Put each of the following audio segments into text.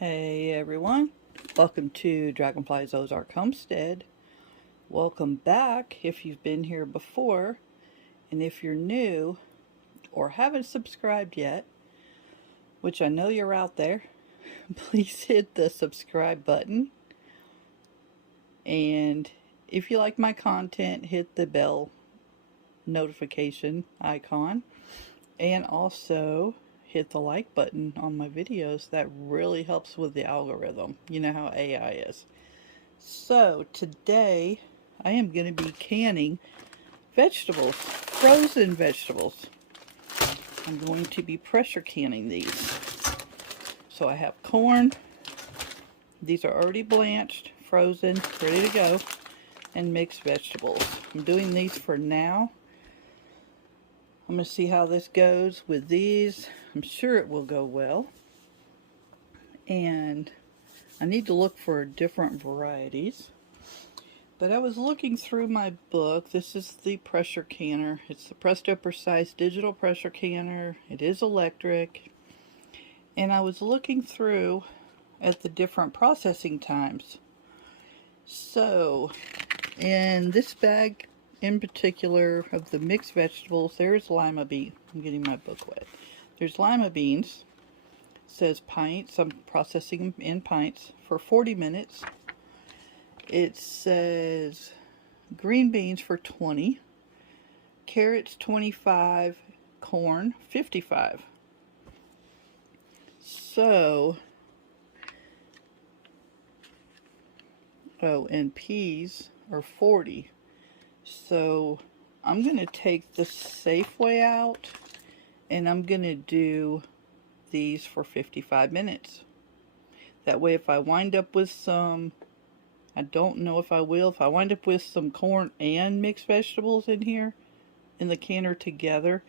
Hey everyone, welcome to Dragonflyz Ozark Homestead. Welcome back if you've been here before, and if you're new or haven't subscribed yet, which I know you're out there, please hit the subscribe button. And if you like my content, hit the bell notification icon, and also hit the like button on my videos. That really helps with the algorithm. You know how AI is. So today I am going to be canning vegetables, frozen vegetables. I'm going to be pressure canning these. So I have corn. These are already blanched, frozen, ready to go, and mixed vegetables. I'm doing these for now. I'm going to see how this goes with these. I'm sure it will go well. And I need to look for different varieties. But I was looking through my book. This is the pressure canner. It's the Presto Precise Digital Pressure Canner. It is electric. And I was looking through at the different processing times. So, in this bag in particular of the mixed vegetables, there's lima bean. I'm getting my book wet. There's lima beans. It says pints. I'm processing them in pints for 40 minutes. It says green beans for 20, carrots 25, corn 55. So, oh, and peas are 40. So I'm going to take the safe way out, and I'm going to do these for 55 minutes. That way if I wind up with some, I don't know if I will, if I wind up with some corn and mixed vegetables in here, in the canner together,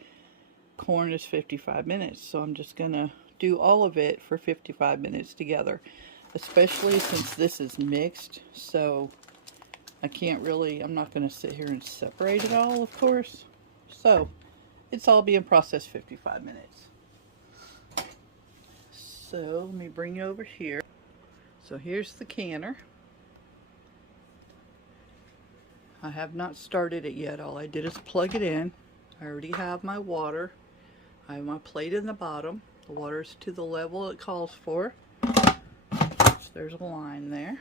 corn is 55 minutes. So I'm just going to do all of it for 55 minutes together. Especially since this is mixed, so I can't really, I'm not going to sit here and separate it all, of course. So, it's all being processed 55 minutes. So, let me bring you over here. So, here's the canner. I have not started it yet. All I did is plug it in. I already have my water. I have my plate in the bottom. The water is to the level it calls for. So there's a line there.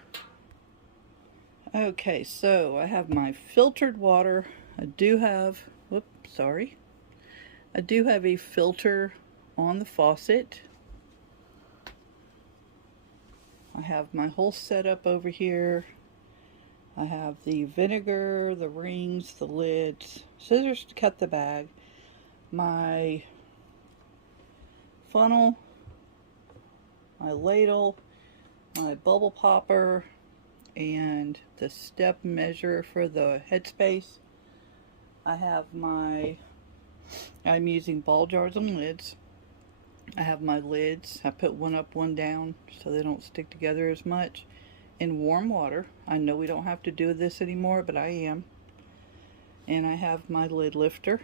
Okay, so I have my filtered water. I do have, I do have a filter on the faucet. I have my whole setup over here. I have the vinegar, the rings, the lids, scissors to cut the bag, my funnel, my ladle, my bubble popper, and the step measure for the headspace. I have I'm using ball jars and lids. I have my lids. I put one up, one down so they don't stick together as much. In warm water. I know we don't have to do this anymore, but I am. And I have my lid lifter.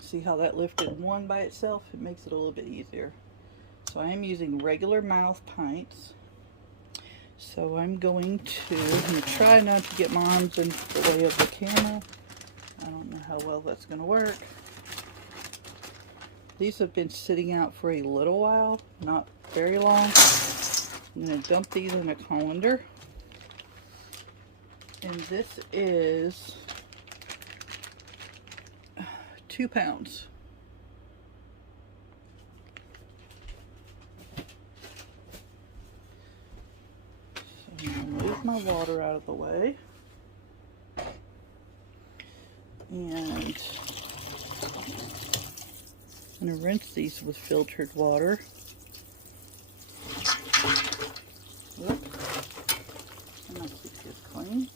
See how that lifted one by itself? It makes it a little bit easier. So I am using regular mouth pints. So I'm going to try not to get my arms in the way of the camera. I don't know how well that's going to work. These have been sitting out for a little while, not very long. I'm going to dump these in a colander. And this is 2 pounds. Move my water out of the way, and I'm going to rinse these with filtered water. Look, I'm going to keep this clean.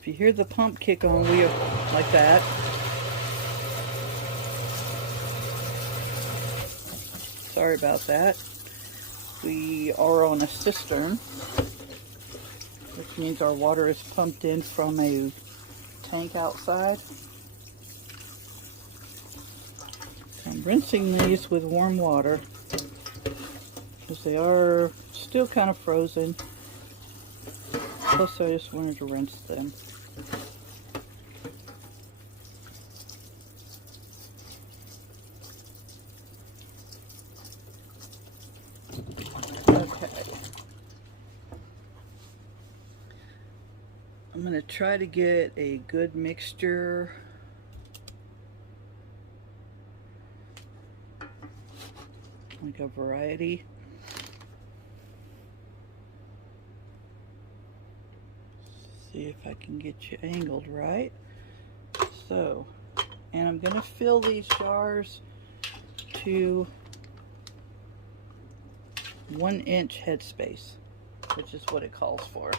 If you hear the pump kick on, we are like that. Sorry about that. We are on a cistern, which means our water is pumped in from a tank outside. I'm rinsing these with warm water because they are still kind of frozen. Plus I just wanted to rinse them. Okay. I'm going to try to get a good mixture. Like a variety. See if I can get you angled right. So, and I'm going to fill these jars to 1 inch headspace, which is what it calls for.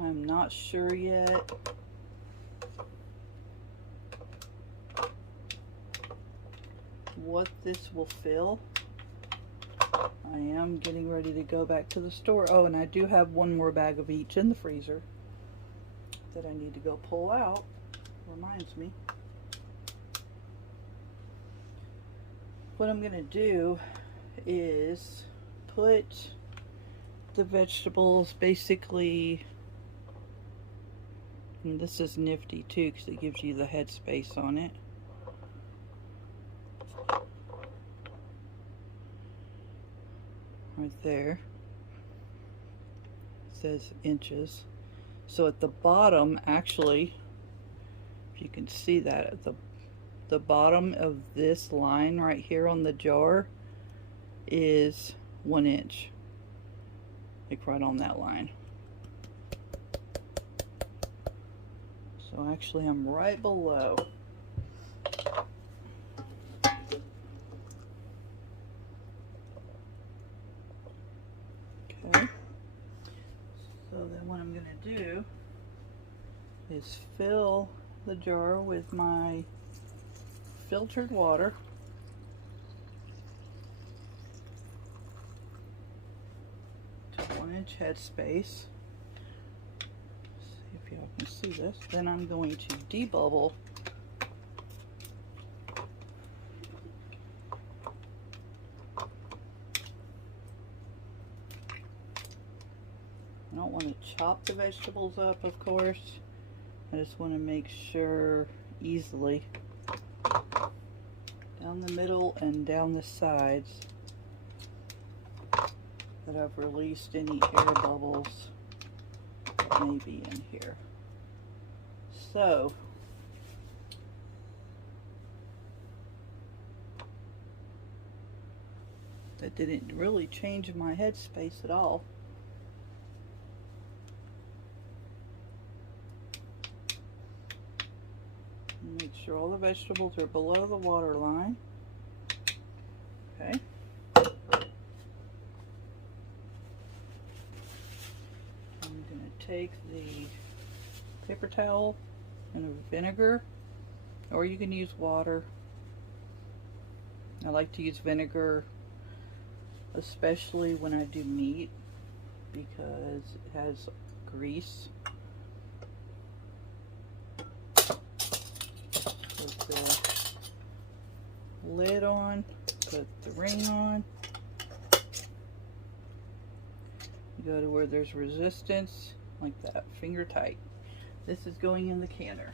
I'm not sure yet. What this will fill. I am getting ready to go back to the store. Oh, and I do have one more bag of each in the freezer that I need to go pull out. Reminds me. What I'm gonna do is put the vegetables basically, and this is nifty too because it gives you the headspace on it. Right there. It says inches. So at the bottom, actually, if you can see that, at the bottom of this line right here on the jar is 1 inch. Like right on that line. So actually I'm right below. Okay. So then what I'm going to do is fill the jar with my filtered water. To 1 inch headspace. See if y'all can see this. Then I'm going to debubble I don't want to chop the vegetables up, of course. I just want to make sure easily down the middle and down the sides that I've released any air bubbles that may be in here. So that didn't really change my headspace at all. Make sure all the vegetables are below the water line. Okay. I'm going to take the paper towel and a vinegar, or you can use water. I like to use vinegar, especially when I do meat, because it has grease. Put the lid on, put the ring on. You go to where there's resistance, like that, finger tight. This is going in the canner.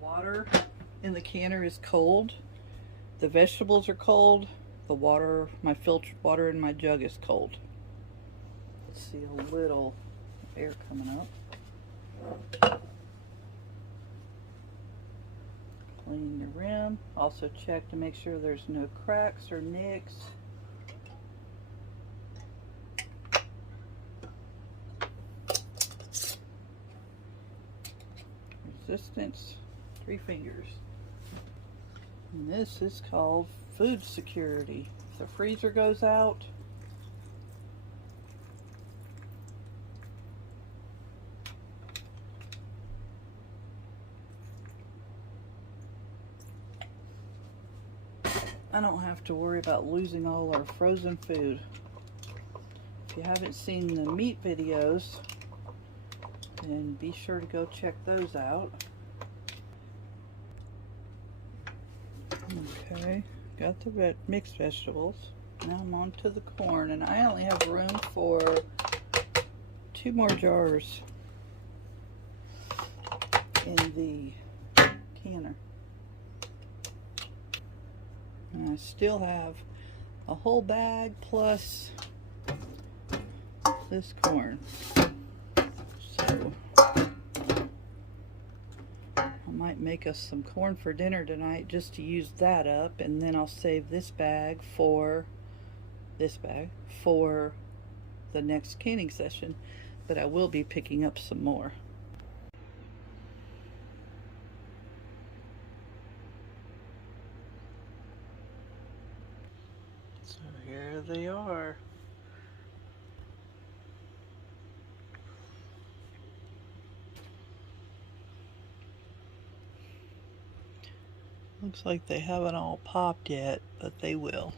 Water in the canner is cold. The vegetables are cold. The water, my filtered water in my jug is cold. Let's see a little air coming up. Clean your rim. Also check to make sure there's no cracks or nicks. Resistance, 3 fingers. And this is called food security. If the freezer goes out, I don't have to worry about losing all our frozen food. If you haven't seen the meat videos, then be sure to go check those out. Okay, got the mixed vegetables. Now I'm on to the corn, and I only have room for 2 more jars in the canner. And I still have a whole bag plus this corn. So I might make us some corn for dinner tonight just to use that up, and then I'll save this bag for the next canning session, but I will be picking up some more. So here they are. Looks like they haven't all popped yet, but they will.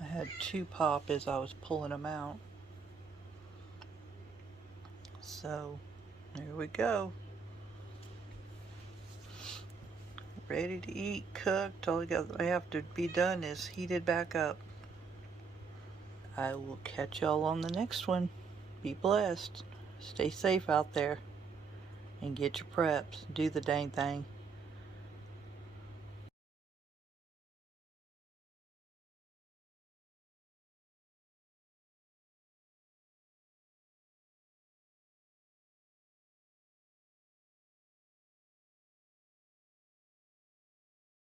I had 2 pop as I was pulling them out. So there we go. Ready to eat, cooked. All I have to be done is heated back up. I will catch y'all on the next one. Be blessed. Stay safe out there and get your preps. Do the dang thing.